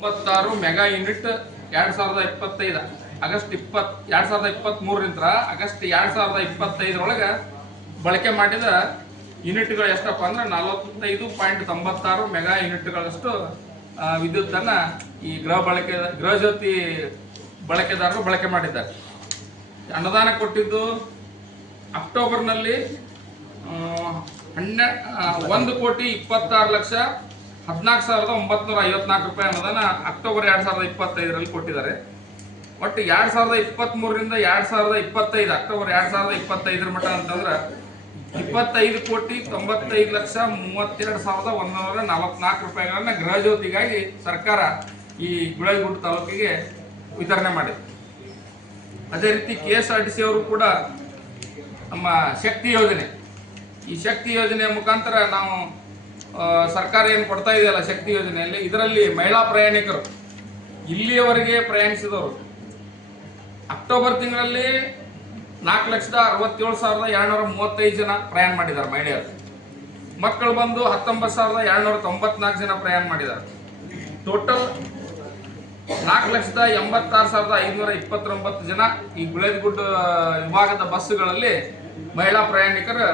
ಇಪ್ಪತ್ತಾರು mega unit ಎರಡ್ ಸಾವಿರದ ಇಪ್ಪತ್ತೈದು. ಆಗಸ್ಟ್ ಇಪ್ಪತ್ ಎರಡ್ ಸಾವಿರದ ಇಪ್ಪತ್ತ್ ಮೂರರಿಂದ ಆಗಸ್ಟ್ ಎರಡ್ ಸಾವಿರದ ಇಪ್ಪತ್ತೈದರೊಳಗೆ ಬಳಕೆ ಮಾಡಿದ ಯೂನಿಟ್ಗಳು ಎಷ್ಟಪ್ಪ ಅಂದ್ರೆ ನಲವತ್ತೈದು ಪಾಯಿಂಟ್ ತೊಂಬತ್ತಾರು ಮೆಗಾ ಯೂನಿಟ್ಗಳಷ್ಟು ವಿದ್ಯುತ್ತನ್ನು ಈ ಗೃಹ ಬಳಕೆ, ಗೃಹ ಜ್ಯೋತಿ ಬಳಕೆದಾರರು ಬಳಕೆ ಮಾಡಿದ್ದಾರೆ. ಅನುದಾನ ಕೊಟ್ಟಿದ್ದು ಅಕ್ಟೋಬರ್ನಲ್ಲಿ ಹನ್ನೆ ಒಂದು ಕೋಟಿ ಇಪ್ಪತ್ತಾರು ಲಕ್ಷ ಹದಿನಾಲ್ಕು ಸಾವಿರದ ಒಂಬತ್ನೂರ ಐವತ್ನಾಲ್ಕು ರೂಪಾಯಿ ಅನ್ನೋದನ್ನು ಅಕ್ಟೋಬರ್ ಎರಡು ಸಾವಿರದ ಇಪ್ಪತ್ತೈದರಲ್ಲಿ ಕೊಟ್ಟಿದ್ದಾರೆ. ಒಟ್ಟು ಎರಡು ಸಾವಿರದ ಇಪ್ಪತ್ತ್ಮೂರರಿಂದ ಎರಡು ಸಾವಿರದ ಇಪ್ಪತ್ತೈದು, ಅಕ್ಟೋಬರ್ ಎರಡು ಸಾವಿರದ ಇಪ್ಪತ್ತೈದರ ಮಟ್ಟ ಅಂತಂದ್ರೆ ಇಪ್ಪತ್ತೈದು ಕೋಟಿ ತೊಂಬತ್ತೈದು ಲಕ್ಷ ಮೂವತ್ತೆರಡು ಸಾವಿರದ ಒಂದೂರ ನಲವತ್ನಾಲ್ಕು ರೂಪಾಯಿಗಳನ್ನು ಗೃಹ ಜ್ಯೋತಿಗಾಗಿ ಸರ್ಕಾರ ಈ ಗುಳೇಗುಡ್ಡ ತಾಲೂಕಿಗೆ ವಿತರಣೆ ಮಾಡಿದೆ. ಅದೇ ರೀತಿ K S R T C ಅವರು ಕೂಡ ನಮ್ಮ ಶಕ್ತಿ ಯೋಜನೆ. ಈ ಶಕ್ತಿ ಯೋಜನೆಯ ಮುಖಾಂತರ ನಾವು ಸರ್ಕಾರ ಏನು ಕೊಡ್ತಾ ಇದೆಯಲ್ಲ ಶಕ್ತಿ ಯೋಜನೆಯಲ್ಲಿ? ಇದರಲ್ಲಿ ಮಹಿಳಾ ಪ್ರಯಾಣಿಕರು, ಇಲ್ಲಿಯವರೆಗೆ ಪ್ರಯಾಣಿಸಿದವರು, ಅಕ್ಟೋಬರ್ ತಿಂಗಳಲ್ಲಿ ನಾಲ್ಕು ಲಕ್ಷದ ಅರವತ್ತೇಳು ಸಾವಿರದ ಎರಡುನೂರ ಮೂವತ್ತೈದು ಜನ ಪ್ರಯಾಣ ಮಾಡಿದ್ದಾರೆ ಮಹಿಳೆಯರು. ಮಕ್ಕಳು ಬಂದು ಹತ್ತೊಂಬತ್ತು ಸಾವಿರದ ಎರಡುನೂರ ತೊಂಬತ್ನಾಲ್ಕು ಜನ ಪ್ರಯಾಣ ಮಾಡಿದ್ದಾರೆ. ಟೋಟಲ್ ನಾಲ್ಕು ಲಕ್ಷದ ಎಂಬತ್ತಾರು ಸಾವಿರದ ಐದುನೂರ ಇಪ್ಪತ್ತೊಂಬತ್ತು ಜನ ಈ ಗುಳೇದಗುಡ್ಡ ವಿಭಾಗದ ಬಸ್ಸುಗಳಲ್ಲಿ ಮಹಿಳಾ ಪ್ರಯಾಣಿಕರು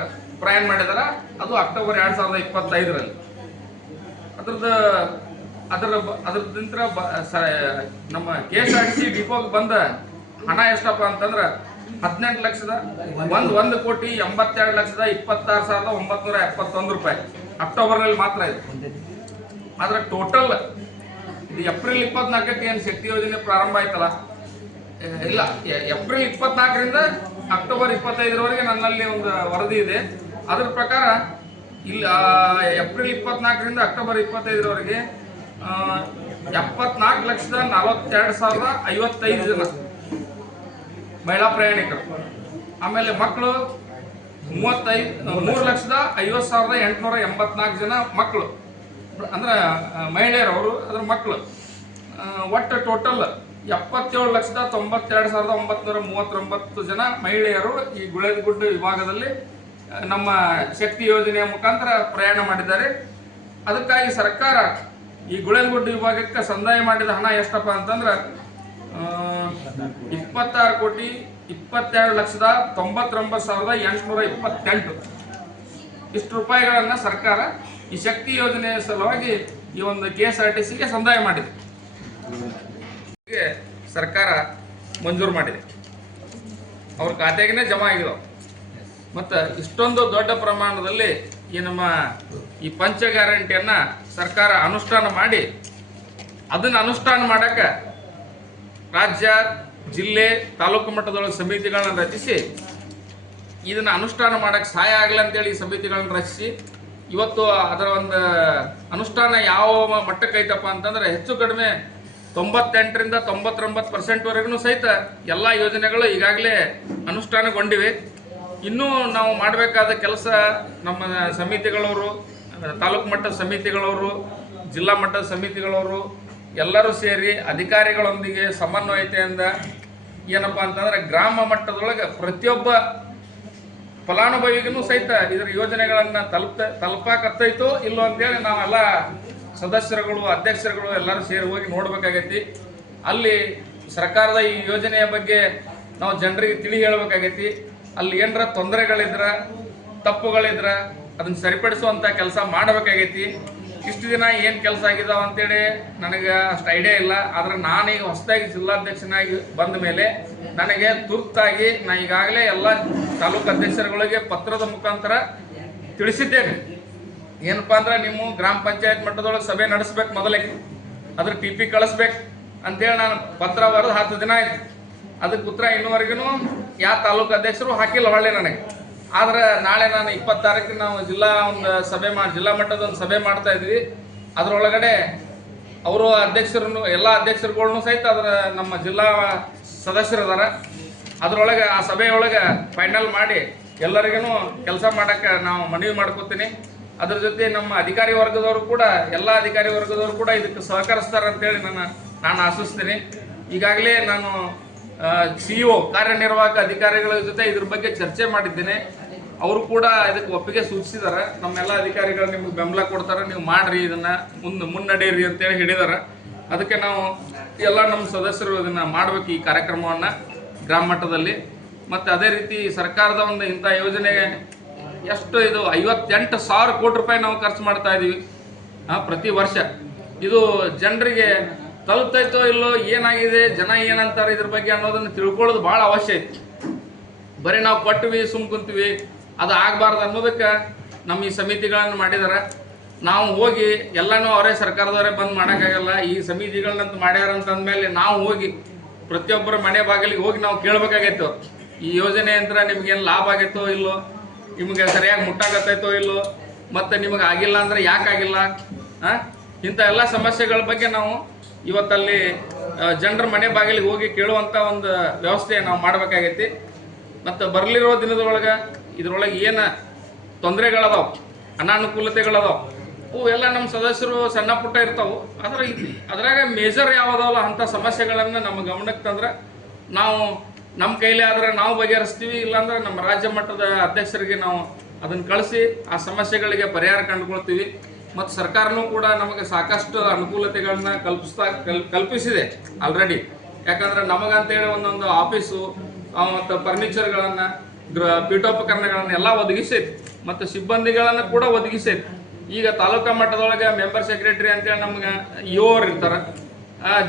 ಪ್ರಯಾಣ ಮಾಡಿದಾರ, ಅದು ಅಕ್ಟೋಬರ್ ಎರಡ್ ಸಾವಿರದ ಇಪ್ಪತ್ತೈದರಲ್ಲಿ. ಅದ್ರದ್ದು ಅದರ ಸ- ನಮ್ಮ K S R T C ಡಿಪೋಗೆ ಬಂದ ಹಣ ಎಷ್ಟಪ್ಪ ಅಂತಂದ್ರೆ, ಹದಿನೆಂಟು ಲಕ್ಷದ, ಒಂದ್, ಒಂದು ಕೋಟಿ ಎಂಬತ್ತೆರಡು ಲಕ್ಷದ ಇಪ್ಪತ್ತಾರು ಸಾವಿರದ ಒಂಬತ್ನೂರ ಎಪ್ಪತ್ತೊಂದು ರೂಪಾಯಿ. ಅಕ್ಟೋಬರ್ನಲ್ಲಿ ಮಾತ್ರ ಇದೆ. ಆದ್ರೆ ಟೋಟಲ್ ಇದು ಏಪ್ರಿಲ್ ಇಪ್ಪತ್ನಾಲ್ಕಕ್ಕೆ ಏನು ಶಕ್ತಿ ಯೋಜನೆ ಪ್ರಾರಂಭ ಆಯ್ತಲ್ಲ? ಇಲ್ಲ ಏಪ್ರಿಲ್ ಇಪ್ಪತ್ನಾಲ್ಕರಿಂದ ಅಕ್ಟೋಬರ್ ಇಪ್ಪತ್ತೈದರವರೆಗೆ ನನ್ನಲ್ಲಿ ಒಂದು ವರದಿ ಇದೆ. ಅದ್ರ ಪ್ರಕಾರ ಇಲ್ಲಿ ಏಪ್ರಿಲ್ ಇಪ್ಪತ್ನಾಲ್ಕರಿಂದ ಅಕ್ಟೋಬರ್ ಇಪ್ಪತ್ತೈದರವರೆಗೆ ಎಪ್ಪತ್ನಾಲ್ಕು ಲಕ್ಷದ ನಲವತ್ತೆರಡು ಸಾವಿರದ ಐವತ್ತೈದು ಜನ ಮಹಿಳಾ ಪ್ರಯಾಣಿಕರು. ಆಮೇಲೆ ಮಕ್ಕಳು ಮೂವತ್ತೈದು ಮೂರು ಲಕ್ಷದ ಐವತ್ತು ಸಾವಿರದ ಎಂಟುನೂರ ಎಂಬತ್ನಾಲ್ಕು ಜನ ಮಕ್ಕಳು. ಅಂದ್ರೆ ಆ, ಮಹಿಳೆಯರು ಅವರು ಅದ್ರ ಮಕ್ಕಳು. ಒಟ್ಟು ಟೋಟಲ್ ಎಪ್ಪತ್ತೇಳು ಲಕ್ಷದ ತೊಂಬತ್ತೆರಡು ಸಾವಿರದ ಒಂಬತ್ನೂರ ಮೂವತ್ತೊಂಬತ್ತು ಜನ ಮಹಿಳೆಯರು ಈ ಗುಳೇದಗುಡ್ಡ ವಿಭಾಗದಲ್ಲಿ ನಮ್ಮ ಶಕ್ತಿ ಯೋಜನೆಯ ಮುಖಾಂತರ ಪ್ರಯಾಣ ಮಾಡಿದ್ದಾರೆ. ಅದಕ್ಕಾಗಿ ಸರ್ಕಾರ ಈ ಗುಳೇದಗುಡ್ಡ ವಿಭಾಗಕ್ಕೆ ಸಂದಾಯ ಮಾಡಿದ ಹಣ ಎಷ್ಟಪ್ಪ ಅಂತಂದ್ರೆ ಇಪ್ಪತ್ತಾರು ಕೋಟಿ ಇಪ್ಪತ್ತೆರಡು ಲಕ್ಷದ ತೊಂಬತ್ತೊಂಬತ್ತು ಸಾವಿರದ ಎಂಟುನೂರ ಇಪ್ಪತ್ತೆಂಟು. ಇಷ್ಟು ರೂಪಾಯಿಗಳನ್ನು ಸರ್ಕಾರ ಈ ಶಕ್ತಿ ಯೋಜನೆಯ ಸಲುವಾಗಿ ಈ ಒಂದು ಕೆ ಎಸ್ ಆರ್ ಟಿ ಸಿಗೆ ಸಂದಾಯ ಮಾಡಿದೆ. ಸರ್ಕಾರ ಮಂಜೂರು ಮಾಡಿದೆ. ಅವ್ರ ಖಾತೆಗೇ ಜಮಾ ಆಗಿದಾವೆ. ಮತ್ತು ಇಷ್ಟೊಂದು ದೊಡ್ಡ ಪ್ರಮಾಣದಲ್ಲಿ ಈ ನಮ್ಮ ಈ ಪಂಚ ಗ್ಯಾರಂಟಿಯನ್ನ ಸರ್ಕಾರ ಅನುಷ್ಠಾನ ಮಾಡಿ, ಅದನ್ನು ಅನುಷ್ಠಾನ ಮಾಡಕ್ಕೆ ರಾಜ್ಯ, ಜಿಲ್ಲೆ, ತಾಲೂಕು ಮಟ್ಟದೊಳಗೆ ಸಮಿತಿಗಳನ್ನ ರಚಿಸಿ, ಇದನ್ನ ಅನುಷ್ಠಾನ ಮಾಡಕ್ಕೆ ಸಹಾಯ ಆಗಲಿ ಅಂತೇಳಿ ಈ ಸಮಿತಿಗಳನ್ನು ರಚಿಸಿ, ಇವತ್ತು ಅದರ ಒಂದು ಅನುಷ್ಠಾನ ಯಾವ ಮಟ್ಟಕ್ಕೆ ಐತಪ್ಪ ಅಂತಂದ್ರೆ ಹೆಚ್ಚು ಕಡಿಮೆ ತೊಂಬತ್ತೆಂಟರಿಂದ ತೊಂಬತ್ತೊಂಬತ್ತು ಪರ್ಸೆಂಟ್ವರೆಗೂ ಸಹಿತ ಎಲ್ಲ ಯೋಜನೆಗಳು ಈಗಾಗಲೇ ಅನುಷ್ಠಾನಗೊಂಡಿವೆ. ಇನ್ನೂ ನಾವು ಮಾಡಬೇಕಾದ ಕೆಲಸ ನಮ್ಮ ಸಮಿತಿಗಳವರು ತಾಲೂಕು ಮಟ್ಟದ ಸಮಿತಿಗಳವರು, ಜಿಲ್ಲಾ ಮಟ್ಟದ ಸಮಿತಿಗಳವರು, ಎಲ್ಲರೂ ಸೇರಿ ಅಧಿಕಾರಿಗಳೊಂದಿಗೆ ಸಮನ್ವಯತೆಯಿಂದ ಏನಪ್ಪ ಅಂತಂದ್ರೆ ಗ್ರಾಮ ಮಟ್ಟದೊಳಗೆ ಪ್ರತಿಯೊಬ್ಬ ಫಲಾನುಭವಿಗೂ ಸಹಿತ ಇದರ ಯೋಜನೆಗಳನ್ನು ತಲುಪ ತಲುಪಾಕತ್ತೈತೋ ಇಲ್ಲೋ ಅಂತೇಳಿ ನಾವೆಲ್ಲ ಸದಸ್ಯರುಗಳು, ಅಧ್ಯಕ್ಷರುಗಳು ಎಲ್ಲರೂ ಸೇರಿ ಹೋಗಿ ನೋಡ್ಬೇಕಾಗೈತಿ. ಅಲ್ಲಿ ಸರ್ಕಾರದ ಈ ಯೋಜನೆಯ ಬಗ್ಗೆ ನಾವು ಜನರಿಗೆ ತಿಳಿ ಹೇಳ್ಬೇಕಾಗೈತಿ. ಅಲ್ಲಿ ಏನರ ತೊಂದರೆಗಳಿದ್ರ, ತಪ್ಪುಗಳಿದ್ರ, ಅದನ್ನ ಸರಿಪಡಿಸುವಂತ ಕೆಲಸ ಮಾಡಬೇಕಾಗೈತಿ. ಇಷ್ಟು ದಿನ ಏನ್ ಕೆಲಸ ಆಗಿದಾವ ಅಂತೇಳಿ ನನಗೆ ಅಷ್ಟು ಐಡಿಯಾ ಇಲ್ಲ. ಆದ್ರೆ ನಾನೀಗ ಹೊಸದಾಗಿ ಜಿಲ್ಲಾಧ್ಯಕ್ಷನಾಗಿ ಬಂದ ಮೇಲೆ ನನಗೆ ತುರ್ತಾಗಿ ನಾ ಈಗಾಗಲೇ ಎಲ್ಲ ತಾಲೂಕು ಅಧ್ಯಕ್ಷರುಗಳಿಗೆ ಪತ್ರದ ಮುಖಾಂತರ ತಿಳಿಸಿದ್ದೇನೆ. ಏನಪ್ಪಾ ಅಂದ್ರೆ ನಿಮ್ಮ ಗ್ರಾಮ ಪಂಚಾಯತ್ ಮಟ್ಟದೊಳಗೆ ಸಭೆ ನಡೆಸ್ಬೇಕು ಮೊದಲಿಗೆ. ಅದ್ರ ಟಿ ಪಿ ಕಳಿಸ್ಬೇಕು ಅಂತೇಳಿ ನಾನು ಪತ್ರ ಬರೆದು ಹತ್ತು ದಿನ ಆಯ್ತು. ಅದಕ್ಕೆ ಉತ್ತರ ಇನ್ನುವರೆಗೂ ಯಾವ ತಾಲೂಕು ಅಧ್ಯಕ್ಷರು ಹಾಕಿಲ್ಲ ಹೊಳ್ಳಿ ನನಗೆ. ಆದ್ರೆ ನಾಳೆ ನಾನು ಇಪ್ಪತ್ತಾರಕ್ಕೆ ನಾವು ಜಿಲ್ಲಾ ಒಂದು ಸಭೆ ಮಾಡಿ ಜಿಲ್ಲಾ ಮಟ್ಟದ ಒಂದು ಸಭೆ ಮಾಡ್ತಾ ಇದ್ವಿ. ಅದರೊಳಗಡೆ ಅವರು ಅಧ್ಯಕ್ಷರನ್ನು, ಎಲ್ಲ ಅಧ್ಯಕ್ಷರುಗಳನ್ನು ಸಹಿತ ಅದರ ನಮ್ಮ ಜಿಲ್ಲಾ ಸದಸ್ಯರು ಅದರೊಳಗೆ ಅದ್ರೊಳಗೆ ಆ ಸಭೆಯೊಳಗೆ ಫೈನಲ್ ಮಾಡಿ ಎಲ್ಲರಿಗೂ ಕೆಲಸ ಮಾಡೋಕ್ಕೆ ನಾವು ಮನವಿ ಮಾಡ್ಕೋತೀನಿ. ಅದ್ರ ಜೊತೆ ನಮ್ಮ ಅಧಿಕಾರಿ ವರ್ಗದವರು ಕೂಡ, ಎಲ್ಲ ಅಧಿಕಾರಿ ವರ್ಗದವರು ಕೂಡ ಇದಕ್ಕೆ ಸಹಕರಿಸ್ತಾರೆ ಅಂತೇಳಿ ನಾನು ನಾನು ಆಶಿಸ್ತೀನಿ. ಈಗಾಗಲೇ ನಾನು ಸಿಇಒ, ಕಾರ್ಯನಿರ್ವಾಹಕ ಅಧಿಕಾರಿಗಳ ಜೊತೆ ಇದ್ರ ಬಗ್ಗೆ ಚರ್ಚೆ ಮಾಡಿದ್ದೇನೆ. ಅವರು ಕೂಡ ಇದಕ್ಕೆ ಒಪ್ಪಿಗೆ ಸೂಚಿಸಿದಾರೆ. ನಮ್ಮೆಲ್ಲ ಅಧಿಕಾರಿಗಳು ನಿಮ್ಗೆ ಬೆಂಬಲ ಕೊಡ್ತಾರೆ. ನೀವು ಮಾಡ್ರಿ ಇದನ್ನ, ಮುಂದೆ ಮುನ್ನಡೆಯಿರಿ ಅಂತೇಳಿ ಹೇಳಿದಾರೆ. ಅದಕ್ಕೆ ನಾವು ಎಲ್ಲ ನಮ್ಮ ಸದಸ್ಯರು ಇದನ್ನ ಮಾಡ್ಬೇಕು ಈ ಕಾರ್ಯಕ್ರಮವನ್ನ ಗ್ರಾಮ ಮಟ್ಟದಲ್ಲಿ. ಮತ್ತೆ ಅದೇ ರೀತಿ ಸರ್ಕಾರದ ಒಂದು ಇಂಥ ಯೋಜನೆ ಎಷ್ಟು ಇದು, ಐವತ್ತೆಂಟು ಸಾವಿರ ಕೋಟಿ ರೂಪಾಯಿ ನಾವು ಖರ್ಚು ಮಾಡ್ತಾ ಇದ್ದೀವಿ ಪ್ರತಿ ವರ್ಷ. ಇದು ಜನರಿಗೆ ತಲುಪ್ತೈತೋ ಇಲ್ಲೋ, ಏನಾಗಿದೆ, ಜನ ಏನಂತಾರೆ ಇದ್ರ ಬಗ್ಗೆ ಅನ್ನೋದನ್ನು ತಿಳ್ಕೊಳ್ಳೋದು ಭಾಳ ಅವಶ್ಯ ಐತಿ. ಬರೀ ನಾವು ಕೊಟ್ಟಿವಿ ಸುಮ್ ಕುಂತೀವಿ, ಅದು ಆಗಬಾರ್ದು ಅನ್ನೋದಕ್ಕೆ ನಮ್ಮ ಈ ಸಮಿತಿಗಳನ್ನು ಮಾಡಿದಾರೆ. ನಾವು ಹೋಗಿ ಎಲ್ಲನೂ ಅವರೇ ಸರ್ಕಾರದವರೇ ಬಂದ್ ಮಾಡೋಕ್ಕಾಗಲ್ಲ. ಈ ಸಮಿತಿಗಳನ್ನಂತ ಮಾಡ್ಯಾರ ಅಂತ ಅಂದಮೇಲೆ ನಾವು ಹೋಗಿ ಪ್ರತಿಯೊಬ್ಬರ ಮನೆ ಬಾಗಿಲಿಗೆ ಹೋಗಿ ನಾವು ಕೇಳಬೇಕಾಗೈತೋ. ಈ ಯೋಜನೆ ಅಂತ ನಿಮ್ಗೇನು ಲಾಭ ಆಗೈತೋ ಇಲ್ಲೋ, ನಿಮ್ಗೆ ಸರಿಯಾಗಿ ಮುಟ್ಟಾಗತ್ತೈತೋ ಇಲ್ಲೋ, ಮತ್ತೆ ನಿಮಗೆ ಆಗಿಲ್ಲ ಅಂದ್ರೆ ಯಾಕಾಗಿಲ್ಲ ಹಾಂ? ಇಂಥ ಎಲ್ಲ ಸಮಸ್ಯೆಗಳ ಬಗ್ಗೆ ನಾವು ಇವತ್ತಲ್ಲಿ ಜನರ ಮನೆ ಬಾಗಿಲಿಗೆ ಹೋಗಿ ಕೇಳುವಂಥ ಒಂದು ವ್ಯವಸ್ಥೆ ನಾವು ಮಾಡಬೇಕಾಗೈತಿ. ಮತ್ತು ಬರಲಿರೋ ದಿನದೊಳಗೆ ಇದ್ರೊಳಗೆ ಏನು ತೊಂದರೆಗಳದಾವು, ಅನಾನುಕೂಲತೆಗಳದಾವ ಅವು ಎಲ್ಲ ನಮ್ಮ ಸದಸ್ಯರು ಸಣ್ಣ ಪುಟ್ಟ ಇರ್ತಾವು. ಆದ್ರೆ ಅದ್ರಾಗ ಮೇಜರ್ ಯಾವ್ದಾವಲ್ಲ ಅಂಥ ಸಮಸ್ಯೆಗಳನ್ನು ನಮ್ಮ ಗಮನಕ್ಕೆ ತಂದ್ರೆ ನಾವು ನಮ್ಮ ಕೈಲಿ ಆದ್ರೆ ನಾವು ಬಗೆಹರಿಸ್ತೀವಿ, ಇಲ್ಲಾಂದ್ರೆ ನಮ್ಮ ರಾಜ್ಯ ಮಟ್ಟದ ಅಧ್ಯಕ್ಷರಿಗೆ ನಾವು ಅದನ್ನು ಕಳಿಸಿ ಆ ಸಮಸ್ಯೆಗಳಿಗೆ ಪರಿಹಾರ ಕಂಡುಕೊಳ್ತೀವಿ. ಮತ್ತು ಸರ್ಕಾರನೂ ಕೂಡ ನಮಗೆ ಸಾಕಷ್ಟು ಅನುಕೂಲತೆಗಳನ್ನ ಕಲ್ಪಿಸ್ತಾ ಕಲ್ ಕಲ್ಪಿಸಿದೆ ಆಲ್ರೆಡಿ ಯಾಕಂದ್ರೆ ನಮಗಂತೇಳಿ ಒಂದೊಂದು ಆಫೀಸು ಮತ್ತು ಫರ್ನಿಚರ್ಗಳನ್ನು ಗೃಹ ಪೀಠೋಪಕರಣಗಳನ್ನು ಎಲ್ಲ ಒದಗಿಸೈತಿ. ಮತ್ತು ಸಿಬ್ಬಂದಿಗಳನ್ನು ಕೂಡ ಒದಗಿಸೈತಿ. ಈಗ ತಾಲೂಕಾ ಮಟ್ಟದೊಳಗೆ ಮೆಂಬರ್ ಸೆಕ್ರೆಟರಿ ಅಂತೇಳಿ ನಮ್ಗೆ ಇ ಓರ್ ಇರ್ತಾರೆ.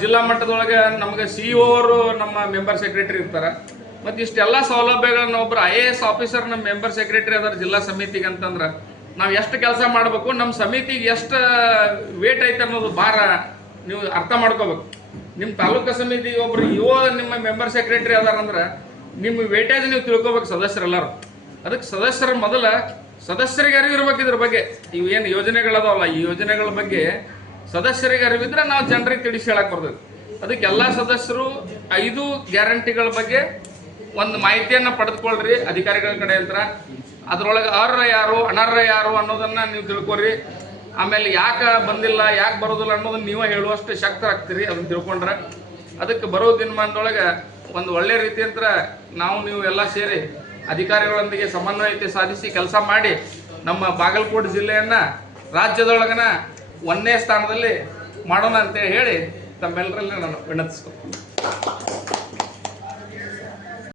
ಜಿಲ್ಲಾ ಮಟ್ಟದೊಳಗೆ ನಮಗೆ ಸಿ ಅವರು ನಮ್ಮ ಮೆಂಬರ್ ಸೆಕ್ರೆಟರಿ ಇರ್ತಾರೆ. ಮತ್ತು ಇಷ್ಟೆಲ್ಲ ಸೌಲಭ್ಯಗಳನ್ನ ಒಬ್ಬರು ಐ ಎ ಎಸ್ ಆಫೀಸರ್ ನಮ್ಮ ಮೆಂಬರ್ ಸೆಕ್ರೆಟರಿ ಅದಾರ ಜಿಲ್ಲಾ ಸಮಿತಿಗೆ ಅಂತಂದ್ರೆ ನಾವು ಎಷ್ಟು ಕೆಲಸ ಮಾಡಬೇಕು ನಮ್ಮ ಸಮಿತಿಗೆ ಎಷ್ಟು ವೇಟ್ ಐತೆ ಅನ್ನೋದು ಭಾರ ನೀವು ಅರ್ಥ ಮಾಡ್ಕೋಬೇಕು. ನಿಮ್ಮ ತಾಲೂಕು ಸಮಿತಿ ಒಬ್ರು ಇವ ನಿಮ್ಮ ಮೆಂಬರ್ ಸೆಕ್ರೆಟರಿ ಅದಾರಂದ್ರೆ ನಿಮ್ಮ ವೇಟೇಜ್ ನೀವು ತಿಳ್ಕೊಬೇಕು ಸದಸ್ಯರೆಲ್ಲರೂ. ಅದಕ್ಕೆ ಸದಸ್ಯರ ಮೊದಲ ಸದಸ್ಯರಿಗೆ ಅರಿವು ಇರ್ಬೇಕು ಇದ್ರ ಬಗ್ಗೆ. ಇವು ಏನು ಯೋಜನೆಗಳದಾವಲ್ಲ ಈ ಯೋಜನೆಗಳ ಬಗ್ಗೆ ಸದಸ್ಯರಿಗೆ ಅರಿವಿದ್ರೆ ನಾವು ಜನರಿಗೆ ತಿಳಿಸಿ ಹೇಳಕ್ ಬರ್ತದೆ ಅದಕ್ಕೆ ಎಲ್ಲ ಸದಸ್ಯರು ಐದು ಗ್ಯಾರಂಟಿಗಳ ಬಗ್ಗೆ ಒಂದು ಮಾಹಿತಿಯನ್ನು ಪಡೆದುಕೊಳ್ಳ್ರಿ ಅಧಿಕಾರಿಗಳ ಕಡೆ ಅಂತ ಅದ್ರೊಳಗೆ ಅರ್ಹ ಯಾರು ಅನರ್ಹ ಯಾರು ಅನ್ನೋದನ್ನ ನೀವು ತಿಳ್ಕೊರಿ. ಆಮೇಲೆ ಯಾಕೆ ಬಂದಿಲ್ಲ, ಯಾಕೆ ಬರೋದಿಲ್ಲ ಅನ್ನೋದನ್ನ ನೀವೇ ಹೇಳುವಷ್ಟು ಶಕ್ತರಾಗ್ತೀರಿ ಅದನ್ನ ತಿಳ್ಕೊಂಡ್ರೆ. ಅದಕ್ಕೆ ಬರೋ ದಿನಮಾನದೊಳಗೆ ಒಂದು ಒಳ್ಳೆ ರೀತಿಯಂತ್ರ ನಾವು ನೀವು ಎಲ್ಲ ಸೇರಿ ಅಧಿಕಾರಿಗಳೊಂದಿಗೆ ಸಮನ್ವಯತೆ ಸಾಧಿಸಿ ಕೆಲಸ ಮಾಡಿ ನಮ್ಮ ಬಾಗಲಕೋಟೆ ಜಿಲ್ಲೆಯನ್ನು ರಾಜ್ಯದೊಳಗನ ಒಂದನೇ ಸ್ಥಾನದಲ್ಲಿ ಮಾಡೋಣ ಅಂತ ಹೇಳಿ ತಮ್ಮೆಲ್ಲರಲ್ಲಿ ನಾನು ವಿನಂತಿಸ್ತೀನಿ